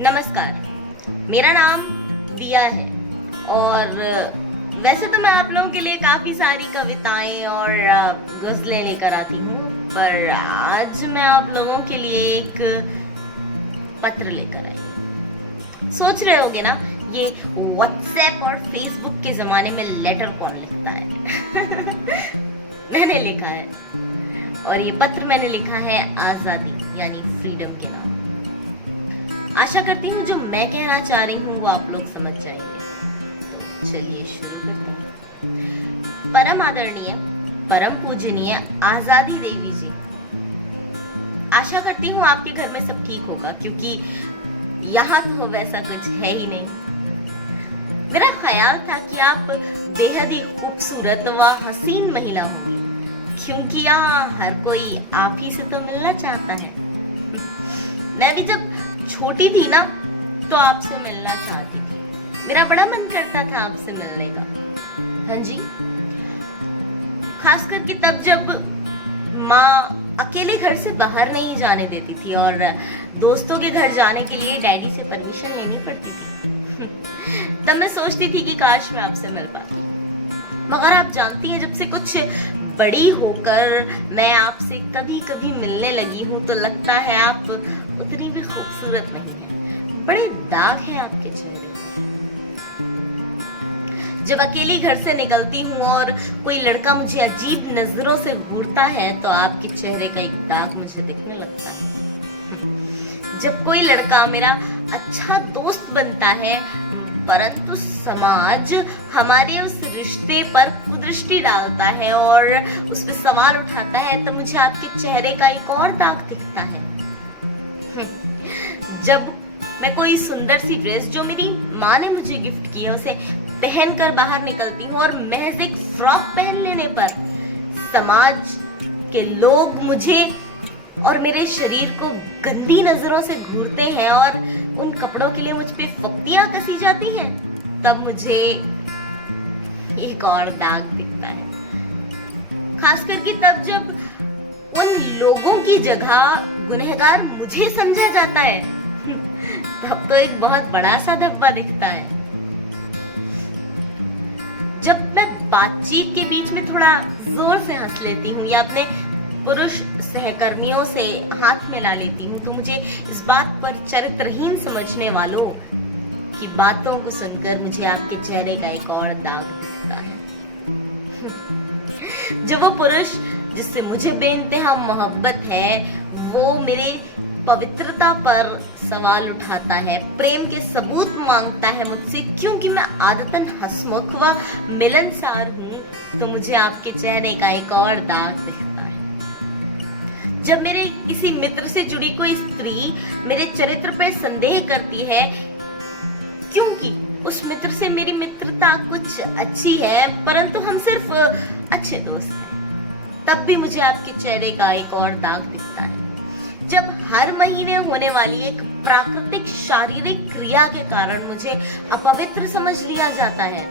नमस्कार, मेरा नाम दिया है और वैसे तो मैं आप लोगों के लिए काफ़ी सारी कविताएं और गज़लें लेकर आती हूँ, पर आज मैं आप लोगों के लिए एक पत्र लेकर आई हूँ। सोच रहे होगे ना, ये व्हाट्सएप और फेसबुक के ज़माने में लेटर कौन लिखता है? मैंने लिखा है और ये पत्र मैंने लिखा है आज़ादी यानी फ्रीडम के नाम। आशा करती हूँ जो मैं कहना चाह रही हूँ वो आप लोग समझ जाएंगे। तो चलिए शुरू करते हैं। परम आदरणीय, परम पूजनीय आज़ादी देवी जी, आशा करती हूँ आपके घर में सब ठीक होगा, क्योंकि यहाँ तो वैसा कुछ है ही नहीं। मेरा ख्याल था कि आप बेहद ही खूबसूरत व हसीन महिला होंगी, क्योंकि यहाँ हर कोई आप ही से तो मिलना चाहता है। मैं भी जब छोटी थी ना तो आपसे मिलना चाहती थी, मेरा बड़ा मन करता था आपसे मिलने का। हाँ जी, खास करके तब जब माँ अकेले घर से बाहर नहीं जाने देती थी और दोस्तों के घर जाने के लिए डैडी से परमिशन लेनी पड़ती थी। तब मैं सोचती थी कि काश मैं आपसे मिल पाती, मगर आप जानती हैं, जब से कुछ बड़ी होकर मैं आपसे कभी कभी मिलने लगी हूँ तो लगता है आप उतनी भी खूबसूरत नहीं है। बड़े दाग हैं आपके चेहरे पर। जब अकेली घर से निकलती हूँ और कोई लड़का मुझे अजीब नजरों से घूरता है तो आपके चेहरे का एक दाग मुझे दिखने लगता है। जब कोई लड़का मेरा अच्छा दोस्त बनता है परंतु समाज हमारे उस रिश्ते पर कुदृष्टि डालता है और उस पर सवाल उठाता है तो मुझे आपके चेहरे का एक और दाग दिखता है। जब मैं कोई सुंदर सी ड्रेस जो मेरी माँ ने मुझे गिफ्ट की है उसे पहनकर बाहर निकलती हूँ और महज एक फ्रॉक पहन लेने पर समाज के लोग मुझे और मेरे शरीर को गंदी नजरों से घूरते हैं और उन कपड़ों के लिए मुझ पे फप्तियां कसी जाती हैं, तब मुझे एक और दाग दिखता है। खास करके तब जब उन लोगों की जगह गुनहगार मुझे समझा जाता है, तब तो एक बहुत बड़ा सा धब्बा दिखता है। जब मैं बातचीत के बीच में थोड़ा जोर से हंस लेती हूँ या अपने पुरुष सहकर्मियों से हाथ मिला लेती हूँ तो मुझे इस बात पर चरित्रहीन समझने वालों की बातों को सुनकर मुझे आपके चेहरे का एक और दाग दिखता है। जब वो पुरुष जिससे मुझे बेइंतहा मोहब्बत है वो मेरे पवित्रता पर सवाल उठाता है, प्रेम के सबूत मांगता है मुझसे, क्योंकि मैं आदतन हंसमुख व मिलनसार हूँ, तो मुझे आपके चेहरे का एक और दाग दिखता है। जब मेरे किसी मित्र से जुड़ी कोई स्त्री मेरे चरित्र पर संदेह करती है, क्योंकि उस मित्र से मेरी मित्रता कुछ अच्छी है परंतु हम सिर्फ अच्छे दोस्त हैं, तब भी मुझे आपके चेहरे का एक और दाग दिखता है। जब हर महीने होने वाली एक प्राकृतिक शारीरिक क्रिया के कारण मुझे अपवित्र समझ लिया जाता है,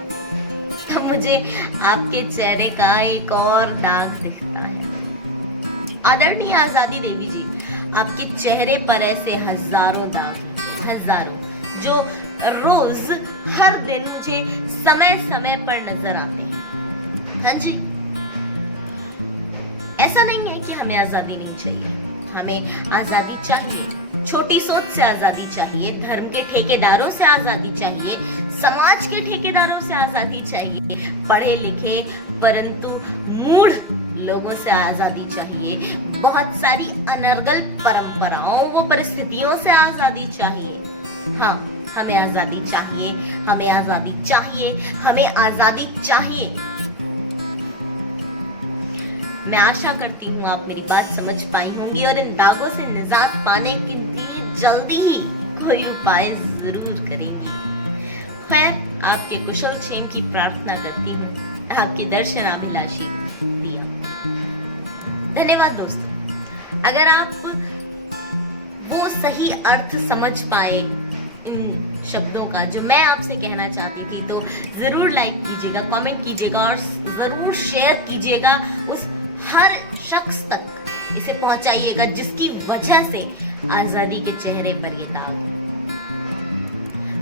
तब मुझे आपके चेहरे का एक और दाग दिखता है। आदरणीय आज़ादी देवी जी, आपके चेहरे पर ऐसे हजारों दाग हैं, हजारों, जो रोज हर दिन मुझे समय समय पर नजर आते हैं। हाँ जी, ऐसा नहीं है कि हमें आजादी नहीं चाहिए, हमें आजादी चाहिए। छोटी सोच से आजादी चाहिए, धर्म के ठेकेदारों से आजादी चाहिए, समाज के ठेकेदारों से आजादी चाहिए, पढ़े लिखे परंतु मूढ़ लोगों से आजादी चाहिए, बहुत सारी अनर्गल परंपराओं व परिस्थितियों से आजादी चाहिए। हाँ, हमें आजादी चाहिए, हमें आजादी चाहिए, हमें आजादी चाहिए। मैं आशा करती हूँ आप मेरी बात समझ पाई होंगी और इन दागों से निजात पाने के लिए जल्दी ही कोई उपाय जरूर करेंगी। खैर, आपके कुशल क्षेम की प्रार्थना करती हूँ। आपके दर्शनाभिलाषी दिया। धन्यवाद दोस्तों। अगर आप वो सही अर्थ समझ पाए इन शब्दों का जो मैं आपसे कहना चाहती थी तो जरूर लाइक कीजिएगा, कमेंट कीजिएगा और जरूर शेयर कीजिएगा। उस हर शख्स तक इसे पहुंचाइएगा जिसकी वजह से आजादी के चेहरे पर ये दाग है।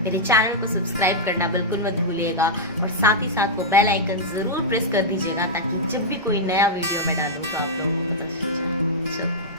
मेरे चैनल को सब्सक्राइब करना बिल्कुल मत भूलिएगा और साथ ही साथ वो बेल आइकन ज़रूर प्रेस कर दीजिएगा ताकि जब भी कोई नया वीडियो मैं डालूँ तो आप लोगों को पता चल जाए। चलो।